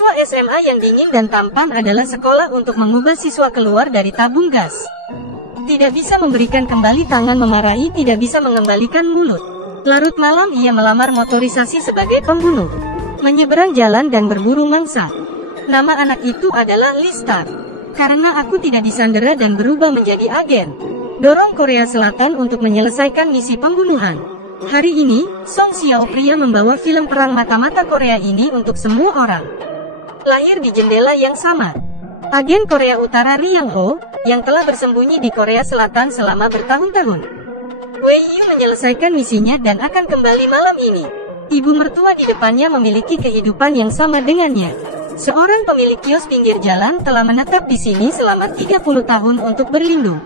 Siswa SMA yang dingin dan tampan adalah sekolah untuk mengubah siswa keluar dari tabung gas. Tidak bisa memberikan kembali tangan memarahi, tidak bisa mengembalikan mulut. Larut malam ia melamar motorisasi sebagai pembunuh. Menyeberang jalan dan berburu mangsa. Nama anak itu adalah Listar. Karena aku tidak disandera dan berubah menjadi agen. Dorong Korea Selatan untuk menyelesaikan misi pembunuhan. Hari ini, Song Xiaopria membawa film perang mata-mata Korea ini untuk semua orang. Lahir di jendela yang sama. Agen Korea Utara Ri Yang-ho, yang telah bersembunyi di Korea Selatan selama bertahun-tahun. Wei Yu menyelesaikan misinya dan akan kembali malam ini. Ibu mertua di depannya memiliki kehidupan yang sama dengannya. Seorang pemilik kios pinggir jalan telah menetap di sini selama 30 tahun untuk berlindung.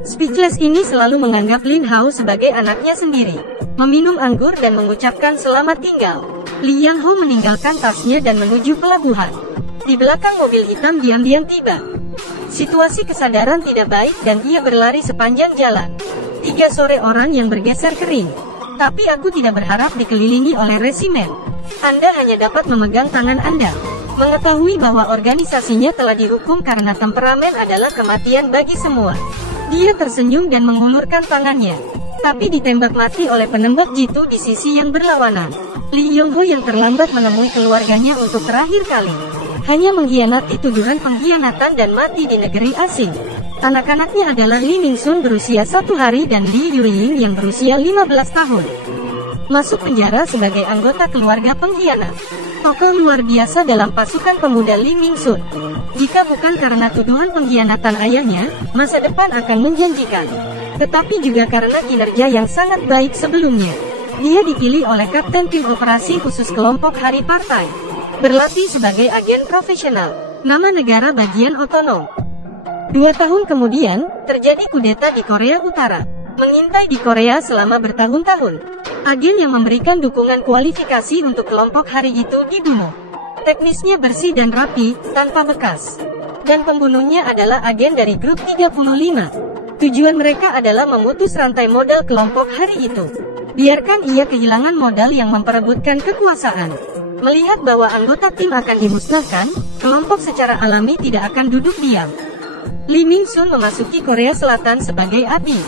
Speechless ini selalu menganggap Lin Hao sebagai anaknya sendiri. Meminum anggur dan mengucapkan selamat tinggal. Li Yang Ho meninggalkan tasnya dan menuju pelabuhan. Di belakang mobil hitam diam-diam tiba. Situasi kesadaran tidak baik dan ia berlari sepanjang jalan. 3 sore orang yang bergeser kering. Tapi aku tidak berharap dikelilingi oleh resimen. Anda hanya dapat memegang tangan Anda. Mengetahui bahwa organisasinya telah dihukum karena temperamen adalah kematian bagi semua. Dia tersenyum dan mengulurkan tangannya. Tapi ditembak mati oleh penembak jitu di sisi yang berlawanan. Lee Yong-ho yang terlambat menemui keluarganya untuk terakhir kali. Hanya mengkhianati tuduhan pengkhianatan dan mati di negeri asing. Anak-anaknya adalah Lee Ming-sun berusia 1 hari dan Lee Yuri-ying yang berusia 15 tahun. Masuk penjara sebagai anggota keluarga pengkhianat. Tokoh luar biasa dalam pasukan pemuda Lee Ming-sun. Jika bukan karena tuduhan pengkhianatan ayahnya, masa depan akan menjanjikan. Tetapi juga karena kinerja yang sangat baik sebelumnya. Dia dipilih oleh Kapten Tim Operasi Khusus Kelompok Hari Partai. Berlatih sebagai agen profesional. Nama negara bagian otonom. 2 tahun kemudian, terjadi kudeta di Korea Utara. Mengintai di Korea selama bertahun-tahun. Agen yang memberikan dukungan kualifikasi untuk kelompok hari itu dibunuh. Teknisnya bersih dan rapi, tanpa bekas. Dan pembunuhnya adalah agen dari grup 35. Tujuan mereka adalah memutus rantai modal kelompok hari itu. Biarkan ia kehilangan modal yang memperebutkan kekuasaan. Melihat bahwa anggota tim akan dimusnahkan, kelompok secara alami tidak akan duduk diam. Lee Ming-sun memasuki Korea Selatan sebagai abdi.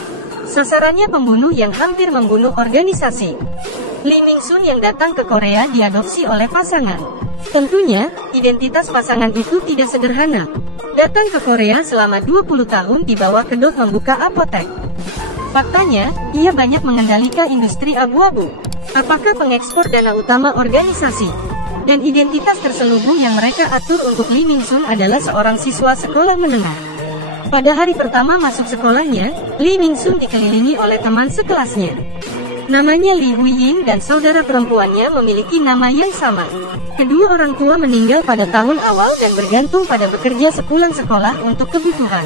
Sasarannya pembunuh yang hampir membunuh organisasi. Lee Ming-sun yang datang ke Korea diadopsi oleh pasangan. Tentunya, identitas pasangan itu tidak sederhana. Datang ke Korea selama 20 tahun dibawa kedok membuka apotek. Faktanya, ia banyak mengendalikan industri abu-abu. Apakah pengekspor dana utama organisasi? Dan identitas terselubung yang mereka atur untuk Lee Ming-sun adalah seorang siswa sekolah menengah. Pada hari pertama masuk sekolahnya, Lee Ming-sun dikelilingi oleh teman sekelasnya. Namanya Lee Hui-ying dan saudara perempuannya memiliki nama yang sama. Kedua orang tua meninggal pada tahun awal dan bergantung pada bekerja sepulang sekolah untuk kebutuhan.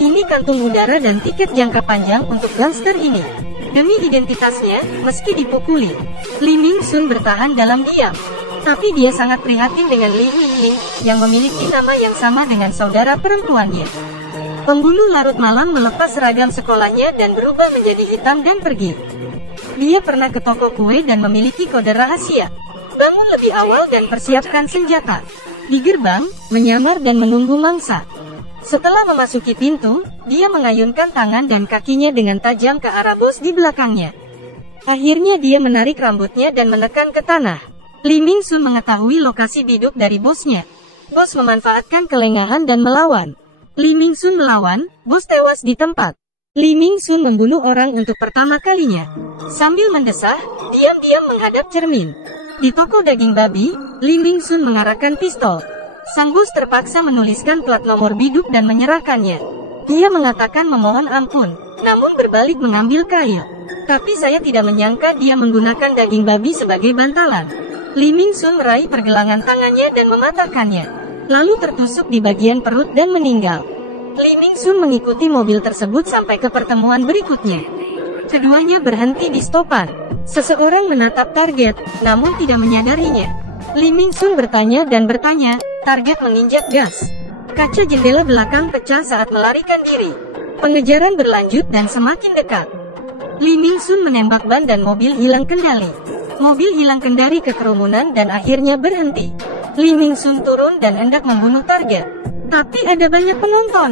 Ini kantung udara dan tiket jangka panjang untuk gangster ini. Demi identitasnya, meski dipukuli, Lee Ming-sun bertahan dalam diam. Tapi dia sangat prihatin dengan Lee Hui-ying, yang memiliki nama yang sama dengan saudara perempuannya. Pembunuh larut malam melepas seragam sekolahnya dan berubah menjadi hitam dan pergi. Dia pernah ke toko kue dan memiliki kode rahasia. Bangun lebih awal dan persiapkan senjata. Di gerbang, menyamar dan menunggu mangsa. Setelah memasuki pintu, dia mengayunkan tangan dan kakinya dengan tajam ke arah bos di belakangnya. Akhirnya dia menarik rambutnya dan menekan ke tanah. Lee Ming-sun mengetahui lokasi biduk dari bosnya. Bos memanfaatkan kelengahan dan melawan. Lee Ming-sun melawan, bos tewas di tempat. Lee Ming-sun membunuh orang untuk pertama kalinya. Sambil mendesah, diam-diam menghadap cermin. Di toko daging babi, Lee Ming-sun mengarahkan pistol. Sang bos terpaksa menuliskan plat nomor biduk dan menyerahkannya. Dia mengatakan memohon ampun, namun berbalik mengambil kail. Tapi saya tidak menyangka dia menggunakan daging babi sebagai bantalan. Lee Ming-sun meraih pergelangan tangannya dan mematahkannya. Lalu tertusuk di bagian perut dan meninggal. Lee Ming-sun mengikuti mobil tersebut sampai ke pertemuan berikutnya. Keduanya berhenti di stopan. Seseorang menatap target, namun tidak menyadarinya. Lee Ming-sun bertanya dan bertanya, target menginjak gas. Kaca jendela belakang pecah saat melarikan diri. Pengejaran berlanjut dan semakin dekat. Lee Ming-sun menembak ban dan mobil hilang kendali. Mobil hilang kendali ke kerumunan dan akhirnya berhenti. Lee Ming-sun turun dan hendak membunuh target. Tapi ada banyak penonton.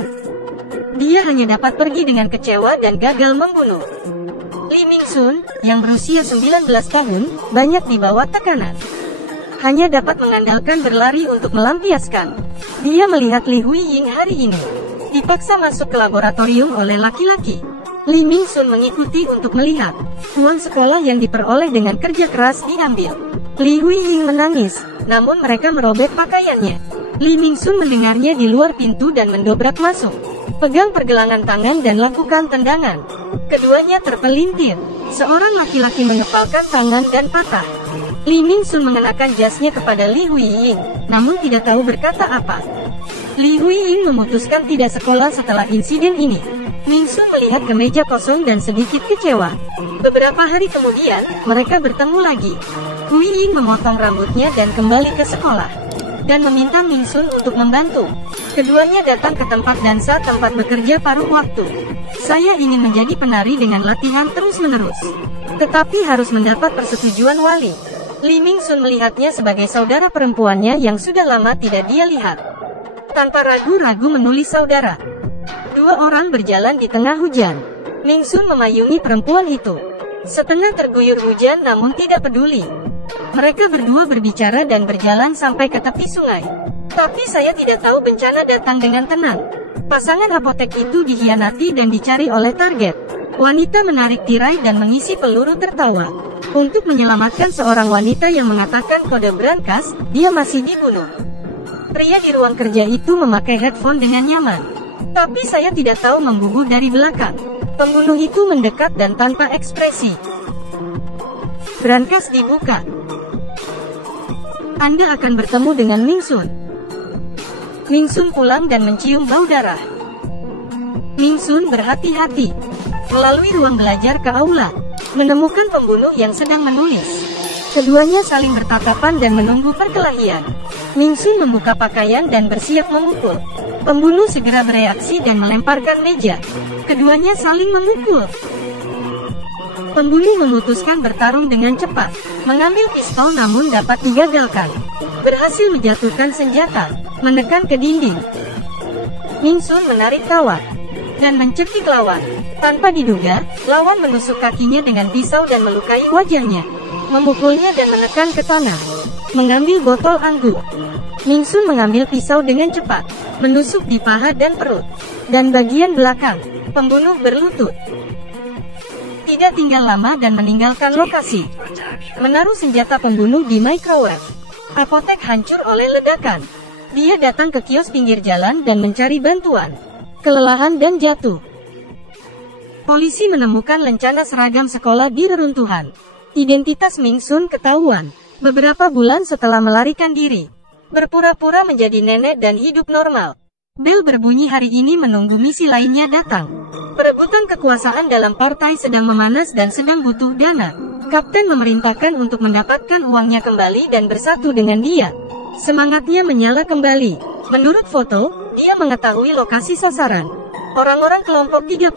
Dia hanya dapat pergi dengan kecewa dan gagal membunuh. Lee Ming-sun, yang berusia 19 tahun, banyak di bawah tekanan. Hanya dapat mengandalkan berlari untuk melampiaskan. Dia melihat Li Huiying hari ini dipaksa masuk ke laboratorium oleh laki-laki. Lee Ming-sun mengikuti untuk melihat. Uang sekolah yang diperoleh dengan kerja keras diambil. Li Huiying menangis, namun mereka merobek pakaiannya. Lee Ming-sun mendengarnya di luar pintu dan mendobrak masuk. Pegang pergelangan tangan dan lakukan tendangan. Keduanya terpelintir. Seorang laki-laki mengepalkan tangan dan patah. Lee Ming-sun mengenakan jasnya kepada Li Huiying, namun tidak tahu berkata apa. Li Huiying memutuskan tidak sekolah setelah insiden ini. Ming-sun melihat ke meja kosong dan sedikit kecewa. Beberapa hari kemudian, mereka bertemu lagi. Huiying memotong rambutnya dan kembali ke sekolah, dan meminta Ming-sun untuk membantu. Keduanya datang ke tempat dansa tempat bekerja paruh waktu. Saya ingin menjadi penari dengan latihan terus-menerus, tetapi harus mendapat persetujuan wali. Lee Ming-sun melihatnya sebagai saudara perempuannya yang sudah lama tidak dia lihat. Tanpa ragu-ragu menulis saudara. Dua orang berjalan di tengah hujan. Ming-sun memayungi perempuan itu. Setengah terguyur hujan namun tidak peduli. Mereka berdua berbicara dan berjalan sampai ke tepi sungai. Tapi saya tidak tahu bencana datang dengan tenang. Pasangan apotek itu dikhianati dan dicari oleh target. Wanita menarik tirai dan mengisi peluru tertawa. Untuk menyelamatkan seorang wanita yang mengatakan kode brankas, dia masih dibunuh. Pria di ruang kerja itu memakai headphone dengan nyaman. Tapi saya tidak tahu membubuh dari belakang. Pembunuh itu mendekat dan tanpa ekspresi. Brankas dibuka. Anda akan bertemu dengan Ming-sun. Ming-sun pulang dan mencium bau darah. Ming-sun berhati-hati. Melalui ruang belajar ke aula, menemukan pembunuh yang sedang menulis. Keduanya saling bertatapan dan menunggu perkelahian. Ming-sun membuka pakaian dan bersiap memukul. Pembunuh segera bereaksi dan melemparkan meja. Keduanya saling memukul. Pembunuh memutuskan bertarung dengan cepat, mengambil pistol namun dapat digagalkan. Berhasil menjatuhkan senjata, menekan ke dinding. Ming-sun menarik kawat dan mencekik lawan. Tanpa diduga, lawan menusuk kakinya dengan pisau dan melukai wajahnya, memukulnya dan menekan ke tanah. Mengambil botol anggur. Ming-sun mengambil pisau dengan cepat, menusuk di paha dan perut, dan bagian belakang. Pembunuh berlutut. Tidak tinggal lama dan meninggalkan lokasi. Menaruh senjata pembunuh di microwave. Apotek hancur oleh ledakan. Dia datang ke kios pinggir jalan dan mencari bantuan. Kelelahan dan jatuh. Polisi menemukan lencana seragam sekolah di reruntuhan. Identitas Ming-sun ketahuan beberapa bulan setelah melarikan diri. Berpura-pura menjadi nenek dan hidup normal. Bel berbunyi hari ini menunggu misi lainnya datang. Perebutan kekuasaan dalam partai sedang memanas dan sedang butuh dana. Kapten memerintahkan untuk mendapatkan uangnya kembali dan bersatu dengan dia. Semangatnya menyala kembali. Menurut foto, dia mengetahui lokasi sasaran. Orang-orang kelompok 35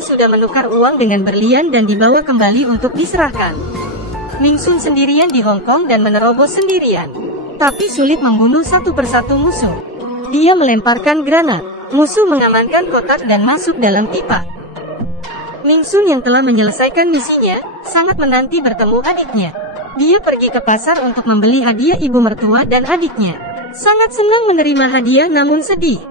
sudah menukar uang dengan berlian dan dibawa kembali untuk diserahkan. Ming-sun sendirian di Hong Kong dan menerobos sendirian. Tapi sulit membunuh satu persatu musuh. Dia melemparkan granat. Musuh mengamankan kotak dan masuk dalam pipa. Ming-sun yang telah menyelesaikan misinya, sangat menanti bertemu adiknya. Dia pergi ke pasar untuk membeli hadiah ibu mertua dan adiknya. Sangat senang menerima hadiah namun sedih.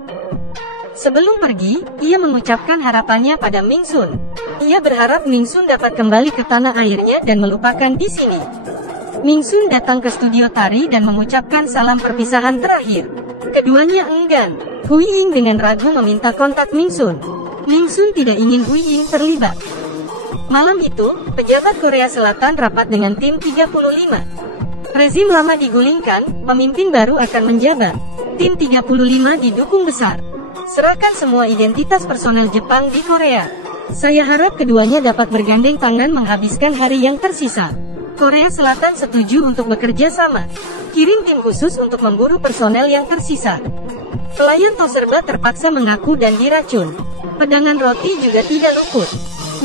Sebelum pergi, ia mengucapkan harapannya pada Ming-sun. Ia berharap Ming-sun dapat kembali ke tanah airnya dan melupakan di sini. Ming-sun datang ke studio tari dan mengucapkan salam perpisahan terakhir. Keduanya enggan. Huiying dengan ragu meminta kontak Ming-sun. Ming-sun tidak ingin Huiying terlibat. Malam itu, pejabat Korea Selatan rapat dengan tim 35. Rezim lama digulingkan, pemimpin baru akan menjabat. Tim 35 didukung besar. Serahkan semua identitas personel Jepang di Korea. Saya harap keduanya dapat bergandeng tangan menghabiskan hari yang tersisa. Korea Selatan setuju untuk bekerja sama. Kirim tim khusus untuk memburu personel yang tersisa. Pelayan Toserba terpaksa mengaku dan diracun. Pedagang roti juga tidak luput.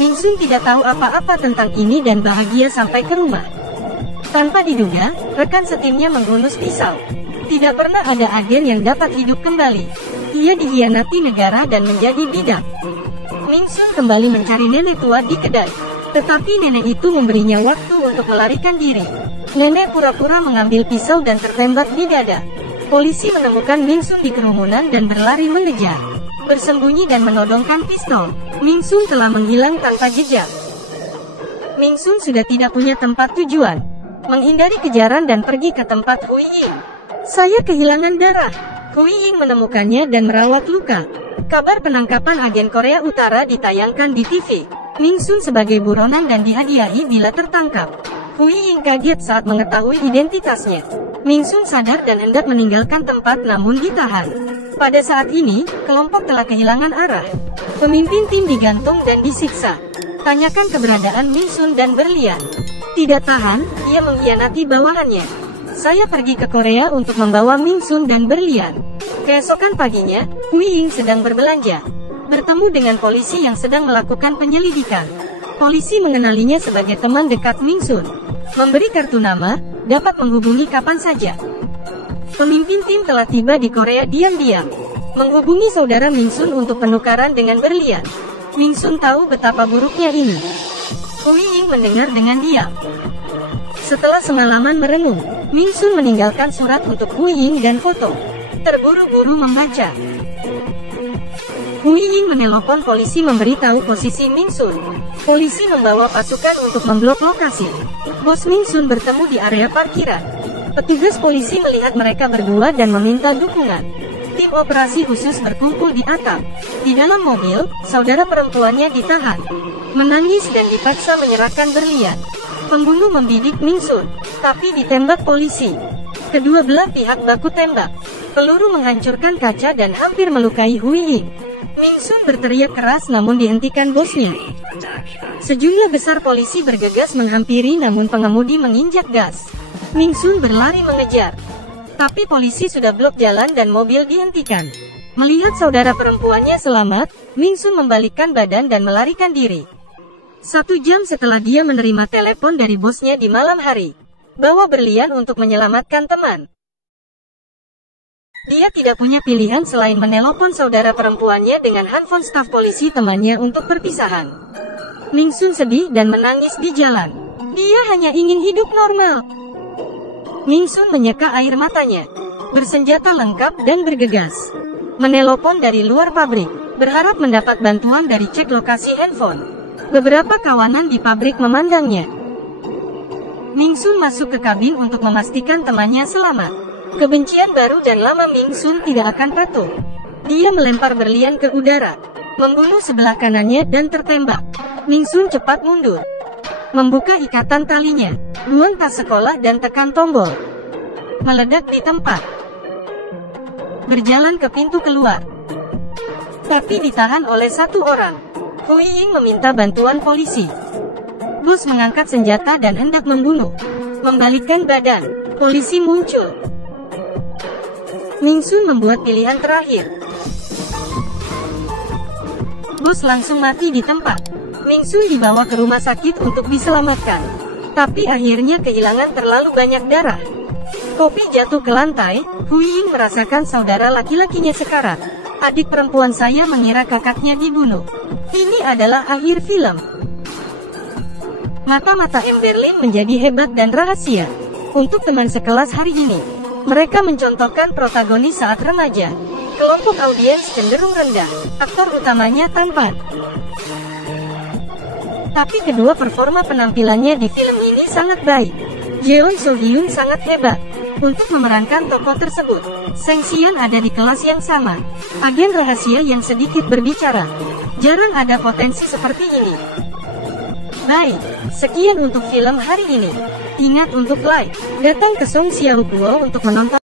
Ming-sun tidak tahu apa-apa tentang ini dan bahagia sampai ke rumah. Tanpa diduga, rekan setimnya menggunus pisau. Tidak pernah ada agen yang dapat hidup kembali. Ia dikhianati negara dan menjadi bidak. Ming Sun kembali mencari nenek tua di kedai. Tetapi nenek itu memberinya waktu untuk melarikan diri. Nenek pura-pura mengambil pisau dan tertembak di dada. Polisi menemukan Ming Sun di kerumunan dan berlari mengejar. Bersembunyi dan menodongkan pistol, Ming Sun telah menghilang tanpa jejak. Ming Sun sudah tidak punya tempat tujuan. Menghindari kejaran dan pergi ke tempat Hui Ying. Saya kehilangan darah. Hui Ying menemukannya dan merawat luka. Kabar penangkapan agen Korea Utara ditayangkan di TV. Ming Sun sebagai buronan dan dihadiahi bila tertangkap. Hui Ying kaget saat mengetahui identitasnya. Ming Sun sadar dan hendak meninggalkan tempat namun ditahan. Pada saat ini, kelompok telah kehilangan arah. Pemimpin tim digantung dan disiksa. Tanyakan keberadaan Ming Sun dan berlian. Tidak tahan, ia mengkhianati bawahannya. Saya pergi ke Korea untuk membawa Ming Sun dan berlian. Keesokan paginya, Hui Ying sedang berbelanja. Bertemu dengan polisi yang sedang melakukan penyelidikan. Polisi mengenalinya sebagai teman dekat Ming Sun. Memberi kartu nama, dapat menghubungi kapan saja. Pemimpin tim telah tiba di Korea diam-diam. Menghubungi saudara Ming Sun untuk penukaran dengan berlian. Ming Sun tahu betapa buruknya ini. Hui Ying mendengar dengan diam. Setelah semalaman merenung, Ming Sun meninggalkan surat untuk Hui Ying dan foto. Terburu-buru membaca. Hui Ying menelpon polisi memberitahu posisi Ming Sun. Polisi membawa pasukan untuk memblok lokasi. Bos Ming Sun bertemu di area parkiran. Petugas polisi melihat mereka berdua dan meminta dukungan. Tim operasi khusus berkumpul di atap. Di dalam mobil, saudara perempuannya ditahan. Menangis dan dipaksa menyerahkan berlian. Pembunuh membidik Ming Sun, tapi ditembak polisi. Kedua belah pihak baku tembak. Peluru menghancurkan kaca dan hampir melukai Hui Ying. Ming Sun berteriak keras namun dihentikan bosnya. Sejumlah besar polisi bergegas menghampiri namun pengemudi menginjak gas. Ming Sun berlari mengejar. Tapi polisi sudah blok jalan dan mobil dihentikan. Melihat saudara perempuannya selamat, Ming Sun membalikkan badan dan melarikan diri. 1 jam setelah dia menerima telepon dari bosnya di malam hari. Bawa berlian untuk menyelamatkan teman. Dia tidak punya pilihan selain menelpon saudara perempuannya dengan handphone staf polisi temannya untuk perpisahan. Ming Sun sedih dan menangis di jalan. Dia hanya ingin hidup normal. Ming Sun menyeka air matanya. Bersenjata lengkap dan bergegas. Menelpon dari luar pabrik. Berharap mendapat bantuan dari cek lokasi handphone. Beberapa kawanan di pabrik memandangnya. Ming Sun masuk ke kabin untuk memastikan temannya selamat. Kebencian baru dan lama Ming Sun tidak akan patuh. Dia melempar berlian ke udara, membunuh sebelah kanannya dan tertembak. Ming Sun cepat mundur. Membuka ikatan talinya, buang tas sekolah dan tekan tombol. Meledak di tempat. Berjalan ke pintu keluar. Tapi ditahan oleh 1 orang. Hui Ying meminta bantuan polisi. Bos mengangkat senjata dan hendak membunuh. Membalikkan badan, polisi muncul. Ming Sun membuat pilihan terakhir. Bos langsung mati di tempat. Ming Sun dibawa ke rumah sakit untuk diselamatkan. Tapi akhirnya kehilangan terlalu banyak darah. Kopi jatuh ke lantai, Hui Ying merasakan saudara laki-lakinya sekarat. Adik perempuan saya mengira kakaknya dibunuh. Ini adalah akhir film. Mata-mata Emberlin menjadi hebat dan rahasia. Untuk teman sekelas hari ini, mereka mencontohkan protagonis saat remaja. Kelompok audiens cenderung rendah. Aktor utamanya tampan. Tapi kedua performa penampilannya di film ini sangat baik. Jeon So Hyun sangat hebat untuk memerankan tokoh tersebut. Seng Xian ada di kelas yang sama. Agen rahasia yang sedikit berbicara. Jarang ada potensi seperti ini. Baik, sekian untuk film hari ini. Ingat untuk like. Datang ke Song Xiao Guo untuk menonton